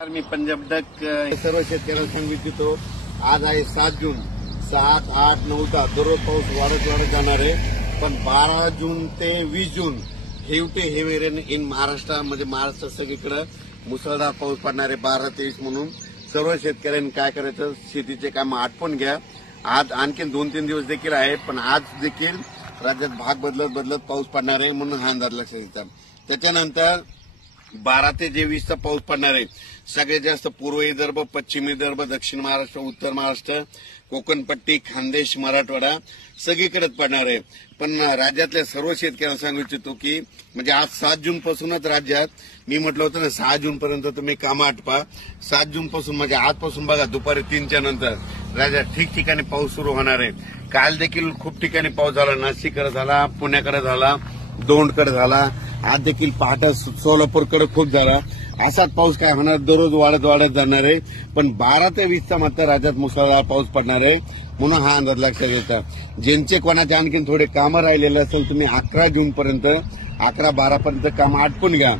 मी Punjab duck सर्व शेतकऱ्यांना सांगू इच्छितो, आज आहे 7 जून. 7, 8, 9, 10 दररोज पाऊस वाढत जाणार आहे. पण 12 जून ते 20 जून हेवी रेन इन महाराष्ट्र, म्हणजे महाराष्ट्र सगळीकडे मुसळधार पाऊस पडणार आहे. 12 ते 20 म्हणून सर्व शेतकऱ्यांनी काय करायचं, शेतीचे काम आटपून घ्या. आज आणखी 2-3 दिवस देखील आहे, पण आज देखील राज्यात भाग बदलत पाऊस पडणार आहे, म्हणून हा अंदाज लक्षात घ्यायचा. त्याच्यानंतर 12 ते 20 पाऊस पडणार आहे. सगळ्यात जास्त पूर्व विदर्भ, पश्चिम विदर्भ, दक्षिण महाराष्ट्र, उत्तर महाराष्ट्र, कोकणपट्टी, खानदेश, मराठवाडा सगळीकडेच पडणार आहे. पण राज्यातल्या सर्व शेतकऱ्यांना सांगू इच्छितो की म्हणजे आज 7 जून पासूनच राज्यात, मी म्हटलं होतं ना 6 जून पर्यंत तुम्ही कामं आटपा. 7 जून पासून म्हणजे आजपासून बघा दुपारी 3च्या नंतर राज्यात ठिकठिकाणी पाऊस सुरू होणार आहे. काल देखील खूप ठिकाणी पाऊस झाला. नाशिककडे झाला, पुण्याकडे झाला, दौंडकडे झाला, आज देखील पहाटे सोलापूरकडे खूप झाला. असाच पाऊस काय होणार, दररोज वाढत जाणार आहे. पण 12 ते 20चा मात्र राज्यात मुसळधार पाऊस पडणार आहे, म्हणून हा अंदाज लक्षात घ्यायचा. ज्यांचे कोणाचे आणखी थोडे कामं राहिलेले असेल, तुम्ही 11 जून पर्यंत 11-12 पर्यंत कामं आटपून घ्या,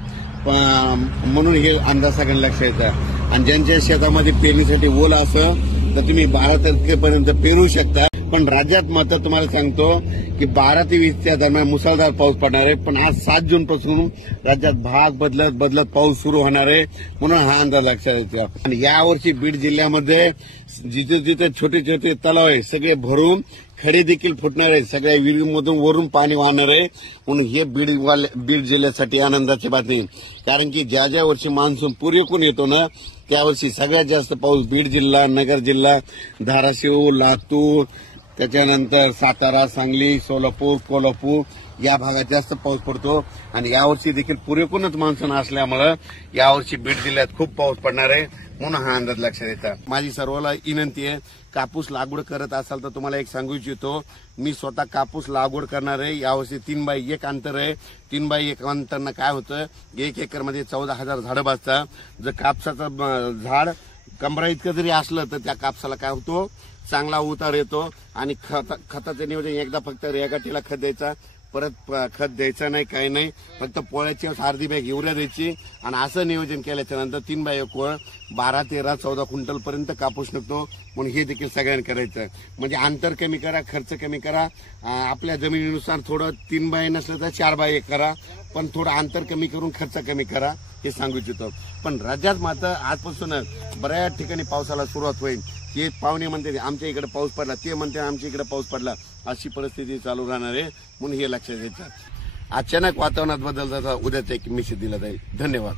म्हणून हे अंदाज सगळ्यांना लक्षात घ्यायचा. आणि ज्यांच्या शेतामध्ये पेरणीसाठी ओल असं तर तुम्ही 12 तारखेपर्यंत पेरू शकता. पण राज्यात मात्र तुम्हाला सांगतो की 12 ते 20च्या दरम्यान मुसळधार पाऊस पडणार आहे. पण आज 7 जून पासून राज्यात भाग बदलत पाऊस सुरू होणार आहे, म्हणून हा अंदाज लक्षात घ्यायचा. आणि यावर्षी बीड जिल्ह्यामध्ये जिथे छोटे तलाव आहे सगळे भरून खडे देखील फुटणार आहे. सगळ्या विहिरीमधून वरून पाणी वाहणार आहे, म्हणून हे बीड जिल्ह्यासाठी आनंदाची बातमी. कारण की ज्या वर्षी मान्सून पुरेपूर येतो ना, त्यावर्षी सगळ्यात जास्त पाऊस बीड जिल्हा, नगर जिल्हा, धाराशिव, लातूर, त्याच्यानंतर सातारा, सांगली, सोलापूर, कोल्हापूर या भागात जास्त पाऊस पडतो. आणि यावर्षी देखील पुरेपूरच मान्सून असल्यामुळे यावर्षी बीड जिल्ह्यात खूप पाऊस पडणार आहे, म्हणून हा अंदाज लक्षात येतात. माझी सर्वांना विनंती आहे, कापूस लागवड करत असाल तर तुम्हाला एक सांगू इच्छितो, मी स्वतः कापूस लागवड करणार आहे. यावर्षी 3x1 अंतर आहे. 3x1 अंतरनं काय होतं, 1 एकरमध्ये 14,000 झाडं बसतात. जर कापसाचं झाड कमरा इतकं जरी असलं तर त्या कापसाला काय होतो, चांगला उतार येतो. आणि खताचं नियोजन एकदा फक्त रेगाटीला खत द्यायचा, परत खत द्यायचं नाही, काही नाही, फक्त पोळ्याची अर्धी बॅग युरिया द्यायची. आणि असं नियोजन केल्याच्या नंतर 3x1 12, 13, 14 क्विंटल पर्यंत कापूस निघतो, म्हणून हे देखील सगळ्यांनी करायचं. म्हणजे अंतर कमी करा, खर्च कमी करा. आपल्या जमिनीनुसार थोडं 3x नसलं तर 4x1 करा, पण थोडं अंतर कमी करून खर्च कमी करा, हे सांगू इच्छितो. पण राज्यात मात्र आजपासून बऱ्याच ठिकाणी पावसाला सुरुवात होईल. ते पाहुणे म्हणते आमच्या इकडे पाऊस पडला, ते म्हणते आमच्या इकडे पाऊस पडला, अशी परिस्थिती चालू राहणार आहे, म्हणून हे लक्षात घ्यायचं. अचानक वातावरणात बदल झाला, उद्याचा एक मेसेज दिला जाईल. धन्यवाद.